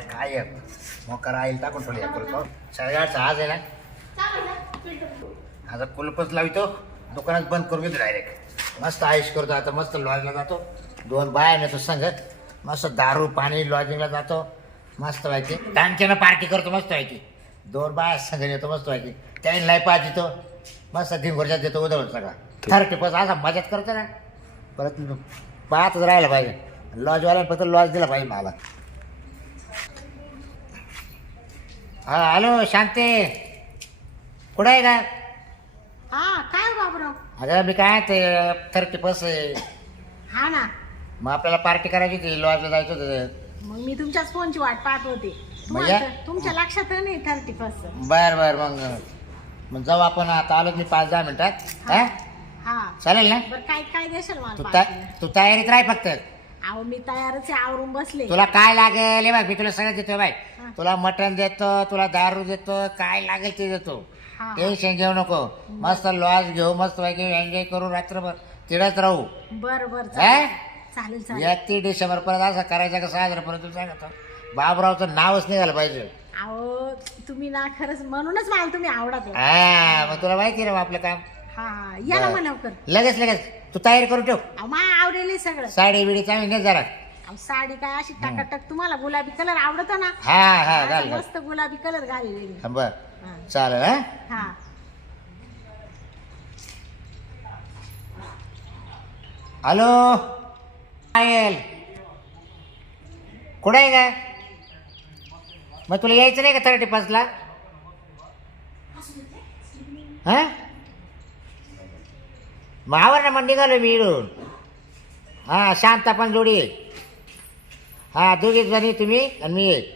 काय आहे? मोकार आईल टाकून ठेवली या कुलप सगळ्याचा आज आहे ना? आता कुलपच लावितो. दुकानात बंद करून घेतो डायरेक्ट मस्त आयुष करतो आता मस्त लॉजला जातो. दोन बाया नेतो संगत मस्त दारू पाणी लॉजिंगला जातो. मस्त व्हायची टांच्यानं पार्टी करतो मस्त व्हायची दोन बाया संघ येतो मस्त व्हायची त्याने लाई पाच देतो मस्त धिंगोरच्यात देतो उदळ सगळा. थर्टी बस असा मजाच करतो ना. परत पाहतच राहायला पाहिजे. लॉजवाल्याने फक्त लॉज दिला पाहिजे मला. हा हॅलो शांते. कुठं आहे का? हा काय हो बाबराव? अगं मी काय ते थर्टी बस आहे. हा ना. मग आपल्याला पार्टी करायची होती लॉजला जायचं होतं. मग मी तुमच्याच फोनची वाट पाहत होते. म्हणजे? तर- तुमच्या लक्षात नाही थर्टी फर्स्ट बर बर मग मग जाऊ आपण आता आलो मी पाच दहा मिनिटात. हा. हा? चालेल ना? बरं काय काय देशाल तू मला ता पार्टीला? तू तयारीत राह फक्त. अहो मी तयारच आहे आवरून बसले. तुला काय लागेल? हे बाय मी तुला सगळं देतो बाय हा. तुला मटण देतो तुला दारू देतो काय लागेल ते देतो. हा. टेन्शन घेऊ नको. मस्त लॉज घेऊ मस्त पैकी एन्जॉय करू रात्रभर तिथंच राहू. बर बर हा? चालेल. एकतीस डिसेंबर पर्यंत असं करायचं का सहा पर्यंत तुला सांगतो. बाबरावचं नावच निघालं पाहिजे. अहो तुम्ही ना खरंच म्हणूनच मला तुम्ही आवडत आहे. हा मग तुला माहिती आहे ना मग आपलं काम? हा हा. या बरं. लवकर. लगेच लगेच. तू तयारी करून ठेव. अहो मा आवडेल सगळं. साडी बिडी चांगली नाही जरा. अहो, साडी काय अशी टकाटक तुम्हाला गुलाबी कलर आवडतो ना? हा हा घाल घाल. मस्त गुलाबी कलर घालेली. हा, बर. हा. चालेल हा? हा. हॅलो? पायल कुठं आहे का मग तुला यायचं नाही का थर्टी पाचला हा? मग आवर ना मग निघालो मी इडून. हा शांता पण जोडी हां दोघीच जणी तुम्ही आणि मी एक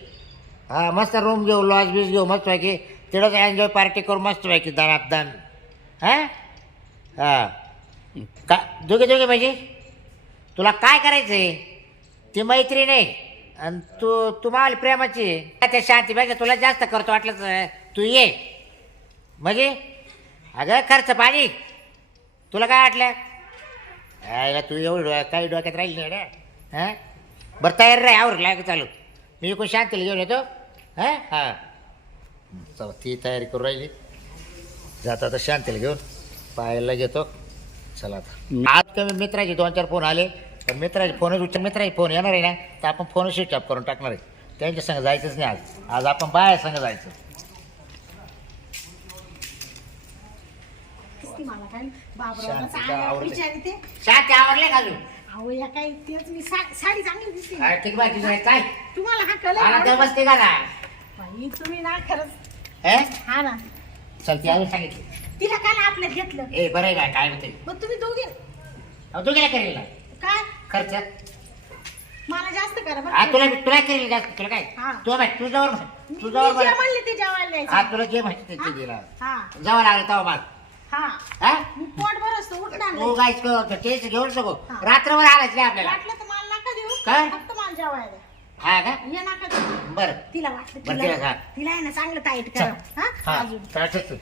हां मस्त रूम घेऊ लॉज बीज घेऊ मस्त पैकी. तिथंच एन्जॉय पार्टी करू मस्त पैकी दानात दान हां? हा. का दोघे दोघे म्हणजे तुला काय करायचं आहे ती मैत्री नाही आणि तू तुम्हाला प्रेमाची आहे. त्या शांतीपेक्षा तुला जास्त करतो वाटलंच तू ये. म्हणजे? अगं खर्च पाणी. तुला काय वाटलं? यायला तू एवढं डोळ्या काही डोक्यात राहील नाही रे. हां? बरं तयार राह आवर लाग चालू. मी इकडून शांतीला घेऊन येतो. हां? हां. चला ती तयारी करू राहिली. जाता आता शांतीला घेऊन. पाहायला घेतो. चला आता. आज कमी मित्राचे दोन चार फोन आले. पण मित्राचे फोनच उच्च मित्राचे फोन येणार आहे ना तर आपण फोन स्विच ऑफ करून टाकणार आहे. त्यांच्या संग जायचंच नाही आज. आज आपण बाया संग जायचं. ती मला काय आवडते? विचारते. शांती घालू. अहो या काय तेच मी सा- साडी चांगली दिसते. ना. ठीक बाय ठीक आहे काय तुम्हाला हा कलर मला तर आवडतो? बसते का ना? बाई, तुम्ही ना खरंच. हे? हा ना. चल ती अजून सांगितलं. तिला काय आपल्यात घेतलं. ए बरं आहे काय होते मग तुम्ही दोघे अहो, तू काय करेल ना. काय? खर्च. मला जास्त करा बरं हा? तुला तुला करेल जास्त तुला काय? हा. तू बाय तुझ्यावर मी- तुझ्यावर मी जे मला- म्हणले ते जेवायला द्यायचं. तुला जे माहिती ते? दिला. हा. जेव्हा लागलं तेव्हा माग हा हा मी पोट भर असतो उठणार तू नाही. काय टेस्ट घेऊन सगो हा. रात्रभर आलाच नाही आपल्याला वाटलं तर मला नका देऊ काय? फक्त मला जेवायला द्या. हा का ये नका देऊ. बर तिला वाटलं बरं, तिला तिला सांग. तिला आहे ना चांगलं टाईट. करा हा हा अजून चालतंय.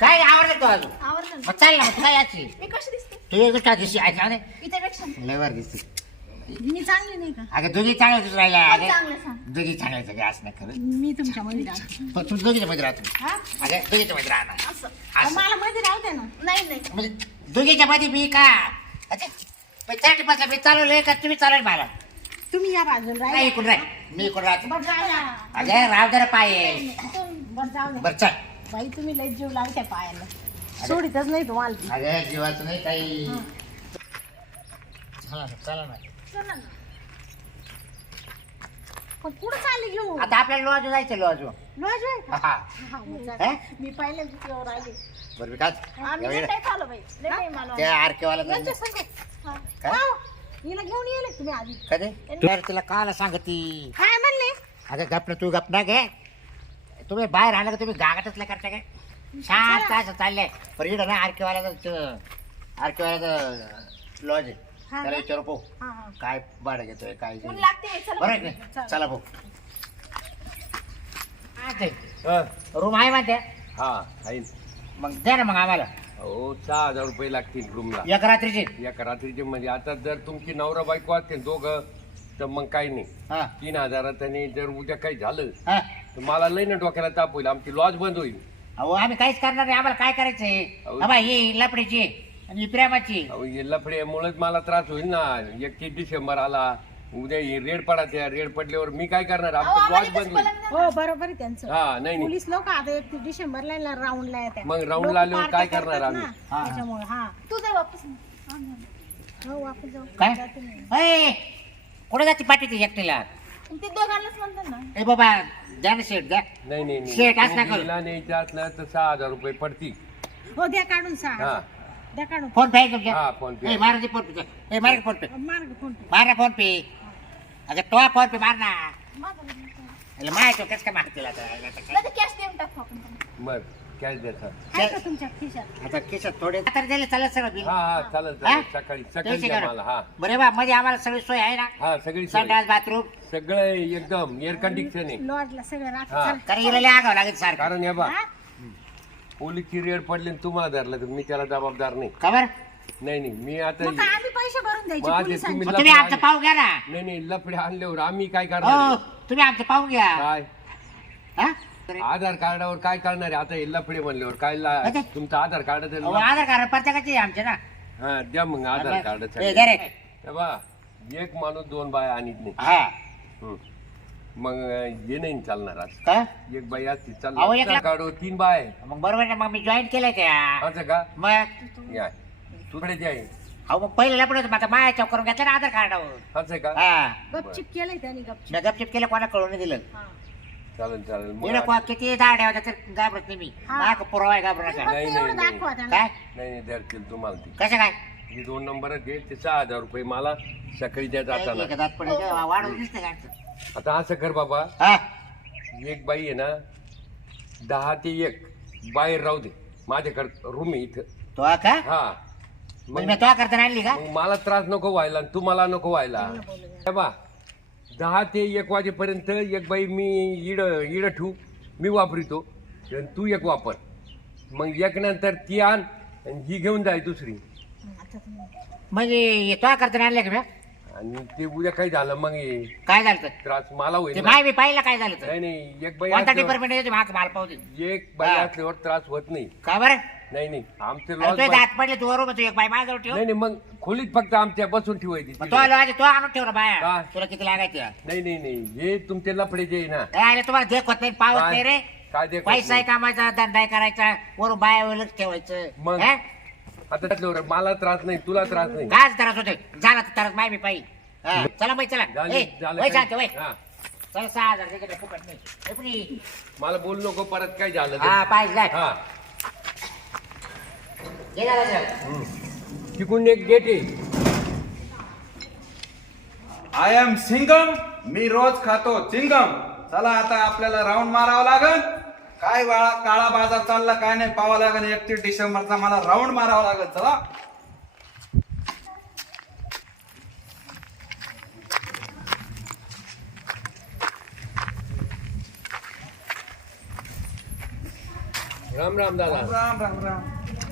काय आवडलं तू अजून आवडलं ना? मग चाल ना मग काय याची मी कशी दिसते तू एक गोष्ट दिसली आहे चांगले इथेपेक्षा लय वर दिसते मी चांगली नाही का? अगं दोघी चांगल्या दिसून राहिल्या कोण अगं चांगलं सांग? दोघी असं नाही खरं मी तुमच्या मध्ये राहते. पण तू दोघीच्या मध्ये राहतो. हा? अगं दोघीच्या मध्ये राहणार. असं. मला मध्ये राहू दे ना. नाही नाही. म्हणजे दोघीच्या मध्ये मी का? अच्छा मी चालवलंय का? तुम्ही चालवलं मला. तुम्ही या बाजूला नाही राहा इकडून मी इकडून राहतो. बरं जाऊ द्या. अगं राव जरा पाय. बरं जाऊ द्या. बरं चल. बाई तुम्ही लय जीव लावत्या पायाला. सोडितच नाही तुम्हाला. अगं जीवाचं नाही काही. चला ना, चला ना. चला ना. पण कुठं चालली घेऊ? आता आपल्याला लॉज जायचं लॉज लॉज आहे का? हा. हा, मग जा. हे? मी दुसऱ्यावर आले. बरं विकास आम्ही लय काय चालू बाई. लय काय मला त्या आरकेवाला यांच्या संग. हा. काय? हो. हिला घेऊन येले तुम्ही आधी. कधी? तर तिला काला सांगती. काय म्हणले? अगं गप ना तू गप ना घे. तुम्ही बाहेर आलं का तुम्ही गागाटच नाही करता काय शांत असं चाललंय. पण इकडं ना आरकेवाल्याचं आरकेवाल्याचं लॉज आहे. हा त्याला का? विचारू पाहू. हा हा. काय भाडं घेतोय काय ऊन. लागते चला बरं आहे की नाही? चला. चला भाऊ रूम आहे म्हणते? हा आहे मग द्या ना मग आम्हाला. हो सहा हजार रुपये लागतील रूमला एक रात्रीची? एका रात्रीचे म्हणजे आता जर तुमची नवरा बायको असते दोघं तर मग काही नाही. हा. तीन हजाराने जर उद्या काही झालं हा. तर मला लई ना डोक्याला ताप होईल. आमची लॉज बंद होईल. अहो आम्ही काहीच करणार नाही. आम्हाला काय करायचंय? अहो. बाबा ही लपडीची. आणि प्रेमाची. अहो, हे लफड्यामुळेच मला त्रास होईल ना. एकतीस डिसेंबर आला. उद्या हे रेड पडा त्या रेड पडल्यावर मी काय करणार? आमचं लॉज बंद होईल. हो बरोबर आहे त्यांचं. हा नाही नाही. पोलीस लोक आता एकतीस डिसेंबरला येणार राऊंडला येतात. मग लोकं ला आल्यावर पार्ट्या काय करणार करतात आम्ही? ना, हा. त्याच्यामुळे हा. तू जाय वापस. हो वापस जाऊ. काय? जाते मी. अय, कुठे जाते पाठी ती एकटीला ते दोघांनाच म्हणतात ना. ए बाबा द्या ना शेट द्या नाही नाही नाही. शेट, असं नका करू. तिला न्यायचं असलं तर सहा हजार रुपये पडतील. हो द्या काढून हा. सहा फोन पे फोन पे मारा फोन पे मारा फोन पे. मार्ग फोन पे. तो फोन पे मार काय आता? थोडे चालत सगळं सकाळी सकाळी बरे बा मध्ये आम्हाला सगळी सोय आहे ना? हा सगळी संडास बाथरूम सगळं एकदम एअर कंडिशन आहे सगळं कारण आगावं लागेल सारखं. कारण हे बा पोलीसची रेड पडली आणि तुम्हाला धरलं तर मी त्याला जबाबदार नाही. खबर नाही नाही मी आता मग काय आम्ही पैसे भरून द्यायचे पोलिसांचे? तुम्ही- तुम्ही आमचं पाहू घ्या ना. नाही नाही लफडे आणल्यावर आम्ही काय हो करणार तुम्ही आमचं पाहू घ्या. काय? हा? आधार कार्डावर काय करणार आहे? आता हे लफडे म्हणल्यावर काय ला- अच्छा. तुमचं आधार कार्ड तर अहो, आधार कार्ड प्रत्येकाचे आमचे ना. हा द्या मग आधार कार्ड ए, दे रे. बा एक माणूस दोन बाया आणत नाही. हा. हं. मग हे नाही चालणार आज. का? एक बाई असती अहो, चालणार कार्डवर तीन बाय मग बरोबर ना मग मी जॉईन केलंय त्या. असं का? मग? या तुकडे जे आहे. अहो मग पहिले लपड होतं आता माया चौक करून घेतलं ना आधार कार्डावर. असं का? हा. गपचिप केलंय त्याने गपचिप. मी गपचिप केलं कोणा कळून दिलं. हा. चालेल चालेल. मग मी नको किती दाड्या होत्या तर घाबरत नाही मी. हा. माझा पुरावा आहे फक्त नाही, एवढं नाही. दाखवा त्यांना. काय? नाही नाही धरतील तुम्हाला ती. कसं काय? ही दोन नंबर घे ते सहा हजार रुपये मला सकाळी द्या जाताना. पडे वाढवून दिसते? आता असं कर बाबा. हा? एक बाई आहे ना दहा ते एक बाहेर राहू दे. माझ्याकडे रूम आहे इथं. तो का? हा. मग मी तो करता आणली का? मग मला त्रास नको व्हायला आणि तुम्हाला नको व्हायला. हे बा दहा ते एक वाजेपर्यंत एक बाई मी इड इड ठेवू. मी वापरितो. आणि तू एक वापर. मग एक नंतर ती आण आणि ही घेऊन जाय दुसरी. म्हणजे तो करता आणले का मी? आणि ते उद्या काही झालं मग हे काय झालं तर? त्रास मला ते होईल ना. माय मी पाहिलं काय झालं तर नाही नाही एक बाई कोणता असल्यावर- डिपार्टमेंट येते माग माल दे एक बाई हा. असल्यावर त्रास होत नाही का बरं नाही नाही आमचे अरे लॉस तुझे दात पडले तू बरोबर तू एक बाय माझ्याजवळ ठेव नाही मग खोलीत फक्त आमच्या बसून ठेवायची मग तो आलो आधी तो आणून ठेव ना बाया काय? तुला किती लागायचे नाही नाही नाही हे तुमचे लफडे जे आहे ना अरे तुम्हाला देख होत नाही पावत काय? नाही रे काय देखत पैसा नाही. कामायचा धंदा करायचा वरून बाया ठेवायचं मग? हा? आता त्यातल्यावर मला त्रास नाही तुला त्रास नाही. काय त्रास होते झाला तर त्रास माय मी पाहिजे हा, चला बाई चला. झाली- ए, झालं वय काही? शांत वय. हा. चला सहा हजार दे इकडे, फुकट नाही. ए, पण ही- मला बोलू नको परत काय झालं ते. हा पाहिजे जाय. हा. ये दादा, चल. तिकडून एक गेट आहे आय एम सिंगम मी रोज खातो चिंगम. चला आता आपल्याला राऊंड मारावं लागल काय वाळा काळा बाजार चालला काय नाही पाहावं लागेल एकतीस डिसेंबरचा. मला राऊंड मारावं लागेल चला. राम राम दादा. राम राम राम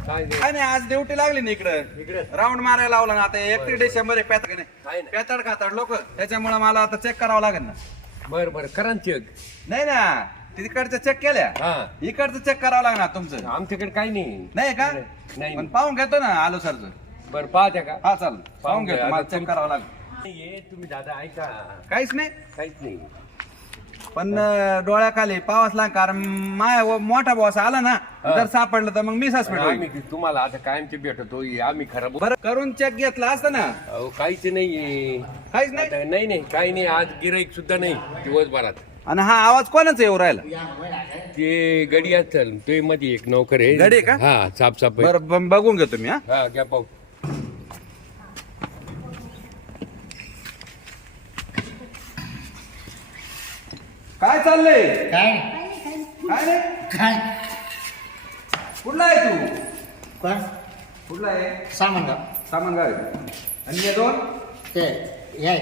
काय ते? काय नाही आज ड्युटी लागली ना इकडे. इकडे? राऊंड मारायला लावला ना आता एकतीस डिसेंबर आहे पेताड आहे नाही. पेताड खाताड लोक. त्याच्यामुळे मला आता चेक करावं लागेल ना. बर बर. करा चेक नाही ना. तिकडचं चेक केल्या? हा. इकडचं चेक करावं लागणार तुमचं. आमच्याकडे काही नाही. नाही का? नाही पण पाहून घेतो ना आलो सरचं. बर पाहत्या का? हा चाल पाहून घेतो. मला चेक करावं लागेल. ये तुम्ही दादा ऐका. काहीच नाही? काहीच नाही. पण अं, डोळ्याखाली पावाच लाग कारण माय व- मोठा बॉस आला ना. जर सापडलं तर मग मी सस्पेंड होईल. आम्ही तुम्हाला आता कायमचे भेटतो आम्ही खराब बरं करून चेक घेतला असतं ना? काहीच नाही काहीच नाही? आता नाही नाही काही नाही. आज गिराईक सुद्धा नाही दिवसभरात. आणि हा आवाज कोणाचा येऊ राहिला? ते गडी असेल ते मध्ये एक नोकर आहे. गडी का? हा बरं ब- बघून घेतो मी हा. हा घ्या पाहू. काय चाललंय? काय? काय नाही काय? कुठला आहे तू? कोण? कुठला आहे? सामान गाव सामान गाव आहे. आणि हे दोन? ते ये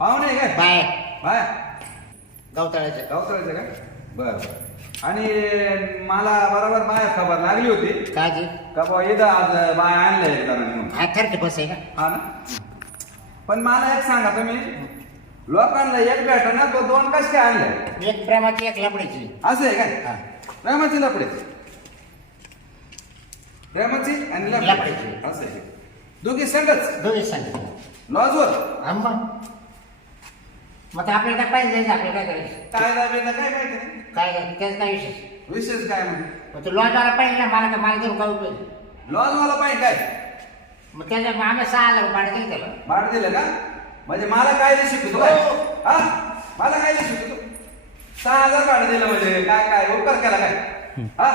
पाहुणे आहे काय? बाय बाय गवताळ्याचे गावतळायचं काय बरं आणि मला बरोबर बाय खबर लागली होती. काजी का बुवा इथं आज बाय आणलंय एक जणांनी म्हणून. हा बस आहे का? हा ना? पण मला एक सांगा तुम्ही. लोकांना एक भेट ना तो दोन कसे काय आणले? एक प्रेमाची एक लपडीची असं आहे काय. प्रेमाची लपडे प्रेमाची आणि लपडे. असं आहे. दोघी संगच. दोघी सांगितलं लॉजवर. आंबा. मग आता आपल्याला काय पाहिजे जायचं आपल्याला काय करायचं? काय दाबे काय काय ते? काय करायचं त्याचं काय विशेष? विशेष काय म्हणजे मग तो लॉजवाला पाहिजे ना मला का मला देऊ काय उपयोग लॉज मला पाहिजे काय? मग त्याच्या मग आम्ही सहा हजार भाडं दिलं त्याला. भाडं दिलं का? म्हणजे मला काय नाही शिकतो काय? हा. मला काय नाही शिकतो सहा हजार भाडं दिलं म्हणजे काय काय उपकार केला काय? हा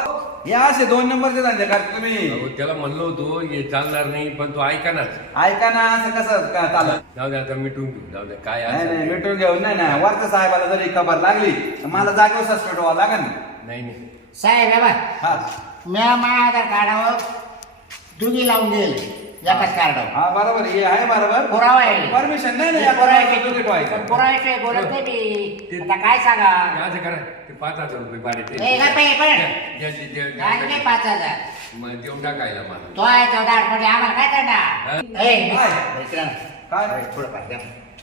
हे असे दोन नंबरचे धंदे का तुम्ही. अहो, त्याला म्हणलो होतो हे चालणार नाही पण तो ऐका ना. ऐका ना असं कसं काय चालत? जाऊ दे आता मिटून घेऊ जाऊ दे काय नाही नाही असेल ते. भेटून घेऊन नाही ना वरच्या साहेबाला जरी खबर लागली तर मला जागेवर सस्पेंड व्हावं लागेल ना. नाही नाही. साहेब बाबा हा. मी माझ्या आधार कार्डावर दुगी लावून देईल एकाच कार्डावर हा बरोबर. हे आहे बरोबर. पुरावा आहे. परमिशन नाही नाही पुराव्याचे- तिकीट व्हायचं. पुराव्याचे बोलत नाही मी आता काय सांगा? हे असं करा ते पाच हजार रुपये भाडे ते ए, काय पाहिजे, पण? द्या- द्या- द्या- द्या- काय नाही पाच हजार. मग देऊन टाकायला मला. तो आहे चौदा म्हणजे आम्हाला काय करणार ए, काय? इकडं. काय? थोडंफार द्या.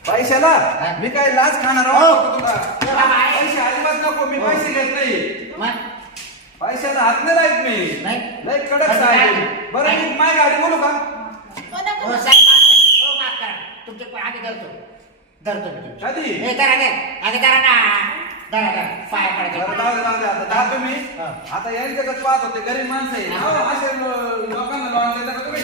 पैशाला? हा? मी काय लाच खाणार हो. आहोत तुला. ए, बाबा, आहे. पैसे अजिबात नको. मी पैसे घेत नाही. मग पैशाला हात नाही लाईत मी. नाही? लय कडक साहेब? बरं मी माझी गाडी बोलू का? हो ना हो का? साहेब माफ करा. हो माफ करा. तुमचे पण आम्ही धरतो. धरतो मी तुमचे. कधी ए धरा दे आधी धरा ना. धरा धरा. पाय बरं, पडायचे जाऊ दे, जाऊ दे. आता जा तुम्ही. हा. आता यांच्याकडे पाहत होते गरीब माणसं आहे हा. हो, असे लो- लोकांना लॉन देता का तुम्ही?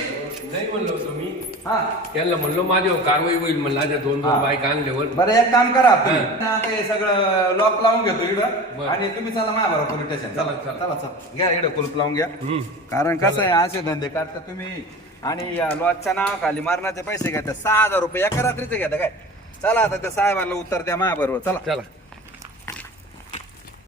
नाही म्हणलो होतो मी हा. त्यांना म्हणलो माझ्यावर कारवाई होईल म्हणलं. आता दोन हा. दोन बाईक आणल्यावर. बरं एक काम करा तुम्ही. हा. आता हे सगळं लॉक लावून घेतो इकडं. बरं. आणि तुम्ही चला माझ्या बरोबर पोलीस स्टेशन चला चला, चला. चला घ्या इकडं कुलूप लावून घ्या. हम्म. कारण कसं आहे असे धंदे करता तुम्ही. आणि या लॉजच्या नावाखाली मरणाचे पैसे घेतात सहा हजार रुपये एका रात्रीचे घेता काय? चला आता त्या साहेबांना उत्तर द्या माझ्या बरोबर चला. चला.